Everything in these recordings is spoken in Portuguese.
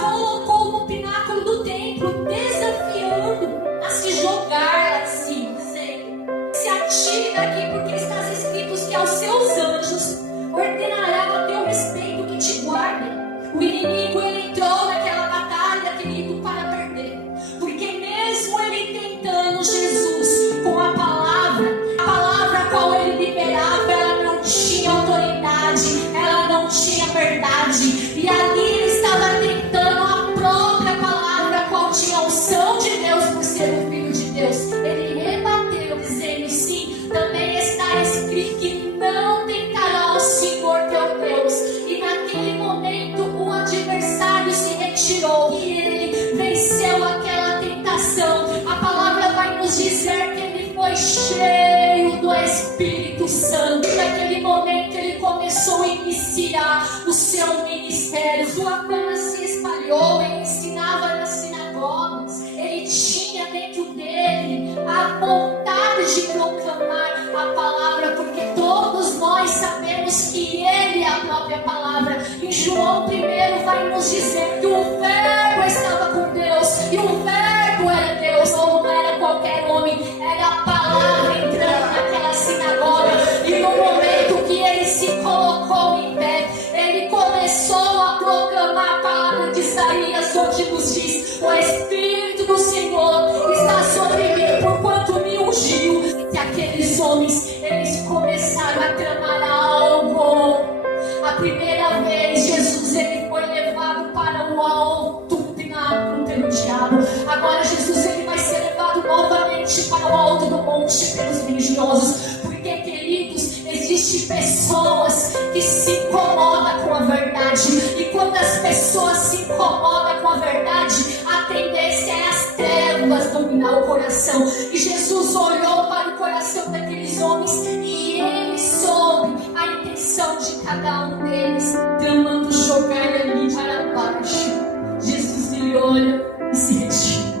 colocou no pináculo do templo, desafiando a se jogar lá de cima, dizendo: se atire daqui, porque está escrito que aos seus anjos ordenará a teu respeito que te guardem. O inimigo, ele entrou naquela batalha, querido, para perder, porque mesmo ele tentando Jesus com a palavra a qual ele liberava, ela não tinha autoridade, ela não tinha verdade, e ali ele estava tentando a própria palavra, a qual tinha a unção de Deus por ser o Filho de Deus. Ele rebateu, dizendo: sim, também está escrito que não tentará o Senhor teu Deus. E naquele momento o adversário se retirou e ele venceu aquela tentação. A palavra vai nos dizer que ele foi cheio do Espírito Santo. Naquele momento ele começou a iniciar o seu ministério. Sua fama se espalhou, ele ensinava nas sinagogas. Ele tinha dentro dele a vontade de proclamar a palavra, porque todos nós sabemos que ele é a própria palavra. Em João 1 vai nos dizer que o Verbo estava com Deus e o Verbo era Deus, não era qualquer homem, era a palavra entrando naquela sinagoga. E no momento que ele se colocou em pé, ele começou a proclamar a palavra de Isaías, onde nos diz: o Espírito do Senhor está sobre mim, porquanto me ungiu. E aqueles homens, eles começaram a clamar algo. A primeira vez Jesus, ele foi levado para o alto pináculo pelo diabo. Agora Jesus, ele vai ser levado novamente para o alto do monte pelos religiosos. Porque, queridos, existem pessoas que se incomodam com a verdade. E quando as pessoas se incomodam com a verdade, a tendência é as trevas dominar o coração. E Jesus olhou para o coração daqueles homens e ele soube a intenção de cada um deles, tramando jogar ali para baixo. Jesus, ele olha e se retira.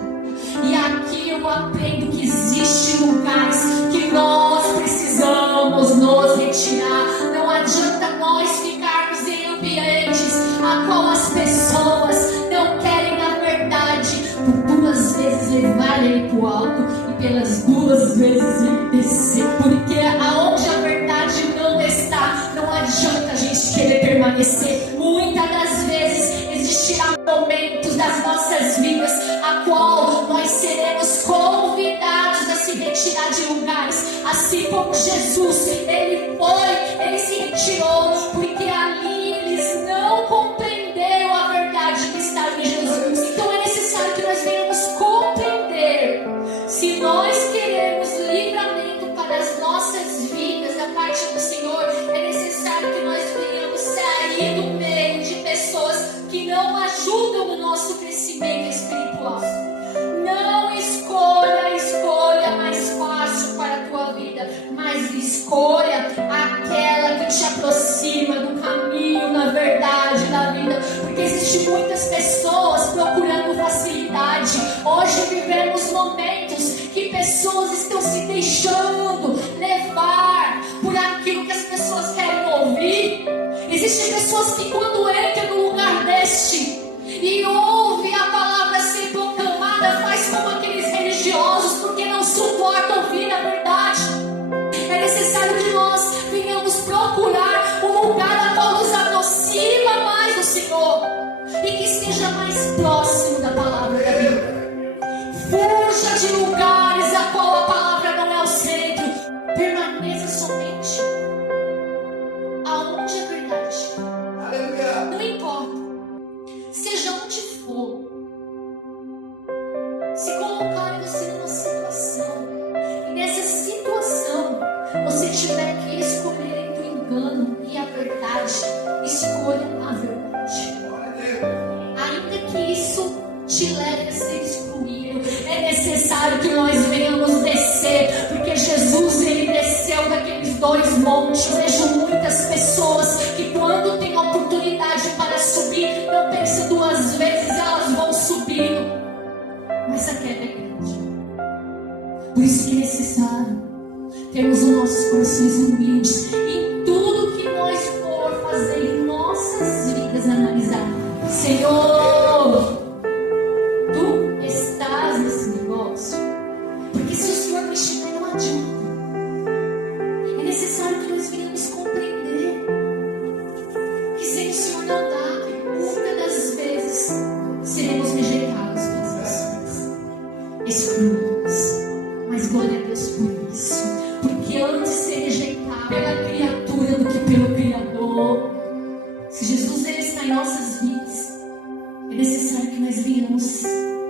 E aqui eu aprendo que existem lugares que nós precisamos nos retirar. Não adianta nós ficarmos em ambientes a qual as pessoas não querem a verdade. Por 2 vezes ele vai ali para o alto e pelas 2 vezes ele desceu. Porque aonde a verdade não está, não adianta a gente querer permanecer. Muitas das vezes existirá momentos das nossas vidas a qual nós seremos convidados a se retirar de lugares, assim como Jesus, ele se retirou, porque ali eles não compreenderam a verdade que está em Jesus. Então é necessário que nós venhamos compreender, se nós queremos livramento para as nossas vidas da parte do Senhor, é necessário que nós venhamos sair do meio de pessoas que não ajudam no nosso crescimento espiritual. Não escolha a escolha mais fácil para a tua vida, mas escolha aquela que te aproxima do caminho, na verdade, da vida. Porque existem muitas pessoas procurando facilidade. Hoje vivemos momentos que pessoas estão se deixando levar por aquilo que as pessoas querem ouvir. Existem pessoas que quando entram num lugar deste e ouve a palavra ser proclamada, faz como aqueles religiosos, porque não suportam ouvir a verdade. É necessário que nós venhamos procurar um lugar a qual nos aproxima mais do Senhor e que esteja mais próximo da palavra da Bíblia. Fuja de lugares a qual a palavra não é o centro. Permaneça somente aonde é verdade. Não importa. Seja onde for, se colocar você numa situação, e nessa situação você tiver que escolher entre o engano e a verdade, escolha a verdade. Ainda que isso te leve a ser excluído, é necessário que nós venhamos descer, porque Jesus, ele desceu daqueles 2 montes. Vejo muitas pessoas que quando tem oportunidade para subir, não pensam 2 vezes, elas vão subindo, mas a queda é grande. Por isso que é necessário termos os nossos corações humildes em tudo que nós for fazer em nossas vidas, analisar: Senhor, luz.